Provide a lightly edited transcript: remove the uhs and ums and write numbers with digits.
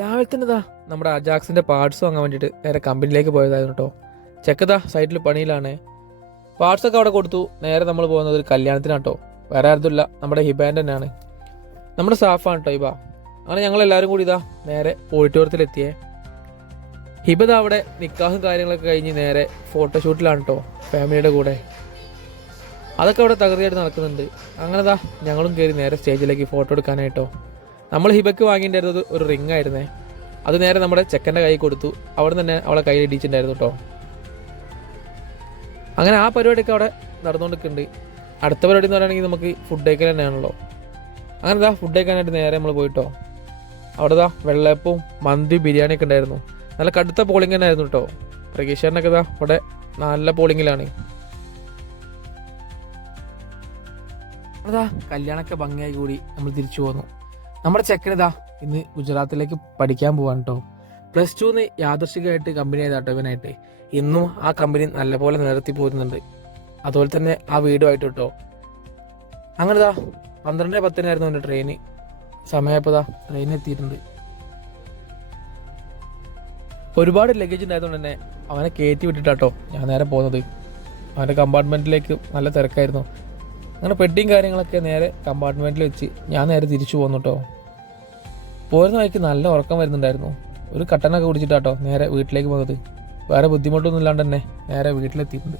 രാവിലെ തന്നെ നമ്മുടെ അജാക്സിന്റെ പാർട്സ് വാങ്ങാൻ വേണ്ടിയിട്ട് നേരെ കമ്പനിയിലേക്ക് പോയതായിരുന്നു കേട്ടോ. ചെക്കതാ സൈറ്റിൽ പണിയിലാണ്. പാർട്സ് ഒക്കെ അവിടെ കൊടുത്തു. നേരെ നമ്മൾ പോകുന്നത് ഒരു കല്യാണത്തിനാട്ടോ. വേറെ ആരുമില്ല, നമ്മുടെ ഹിബാൻ്റെ തന്നെയാണ്. നമ്മുടെ സ്റ്റാഫാണ് കേട്ടോ ഹിബ. അങ്ങനെ ഞങ്ങൾ എല്ലാവരും കൂടി നേരെ ഓഡിറ്റോറിയത്തിലെത്തിയേ. ഹിബ അവിടെ നിക്കാഹും കാര്യങ്ങളൊക്കെ കഴിഞ്ഞ് നേരെ ഫോട്ടോഷൂട്ടിലാണ് കേട്ടോ ഫാമിലിയുടെ കൂടെ. അതൊക്കെ അവിടെ തകർച്ചയായിട്ട് നടക്കുന്നുണ്ട്. അങ്ങനെ ഞങ്ങളും കയറി നേരെ സ്റ്റേജിലേക്ക് ഫോട്ടോ എടുക്കാനായിട്ടോ. നമ്മൾ ഹിബയ്ക്ക് വാങ്ങിയിട്ടുണ്ടായിരുന്നത് ഒരു റിംഗ് ആയിരുന്നേ. അത് നേരെ നമ്മുടെ ചെക്കൻ്റെ കൈ കൊടുത്തു. അവിടെ തന്നെ അവളെ കയ്യിൽ ഇടിച്ചിട്ടുണ്ടായിരുന്നു കേട്ടോ. അങ്ങനെ ആ പരിപാടിയൊക്കെ അവിടെ നടന്നുകൊണ്ടിരിക്കുന്നുണ്ട്. അടുത്ത പരിപാടി എന്ന് പറയുകയാണെങ്കിൽ നമുക്ക് ഫുഡ് കഴിക്കൽ തന്നെയാണല്ലോ. അങ്ങനെ ഫുഡ് കഴിക്കാനായിട്ട് നേരെ നമ്മൾ പോയിട്ടോ. അവിടെ വെള്ളയപ്പവും മന്തി ബിരിയാണിയൊക്കെ ഉണ്ടായിരുന്നു. നല്ല കടുത്ത പോളിംഗ് തന്നെ ആയിരുന്നു കേട്ടോ. പ്രകീഷറിനൊക്കെ അവിടെ നല്ല പോളിങ്ങിലാണ്. കല്യാണമൊക്കെ ഭംഗിയായി കൂടി നമ്മൾ തിരിച്ചു പോന്നു. നമ്മുടെ ചെക്കനിതാ ഇന്ന് ഗുജറാത്തിലേക്ക് പഠിക്കാൻ പോവാണ് കേട്ടോ. +2 യാദർശികമായിട്ട് കമ്പനി ആയതാട്ടോ ഇവനായിട്ട്. ഇന്നും ആ കമ്പനി നല്ലപോലെ നിലനിർത്തി പോരുന്നുണ്ട്. അതുപോലെ തന്നെ ആ വീടുമായിട്ട് കേട്ടോ. അങ്ങനെ 12:10 അവൻ്റെ ട്രെയിന്. സമയപ്പോൾ ട്രെയിൻ എത്തിയിട്ടുണ്ട്. ഒരുപാട് ലഗേജ് ഉണ്ടായതുകൊണ്ട് തന്നെ അവനെ കയറ്റി വിട്ടിട്ടാട്ടോ ഞാൻ നേരെ പോകുന്നത്. അവൻ്റെ കമ്പാർട്ട്മെൻറ്റിലേക്ക് നല്ല തിരക്കായിരുന്നു. അങ്ങനെ പെട്ടിയും കാര്യങ്ങളൊക്കെ നേരെ കമ്പാർട്ട്മെൻറ്റിൽ വെച്ച് ഞാൻ നേരെ തിരിച്ചു പോന്നു കേട്ടോ. പോരുന്ന വഴിക്ക് നല്ല ഉറക്കം വരുന്നുണ്ടായിരുന്നു. ഒരു കട്ടനൊക്കെ കുടിച്ചിട്ടാട്ടോ നേരെ വീട്ടിലേക്ക് പോകുന്നത്. വേറെ ബുദ്ധിമുട്ടൊന്നും ഇല്ലാണ്ട് തന്നെ നേരെ വീട്ടിലെത്തിയിട്ടുണ്ട്.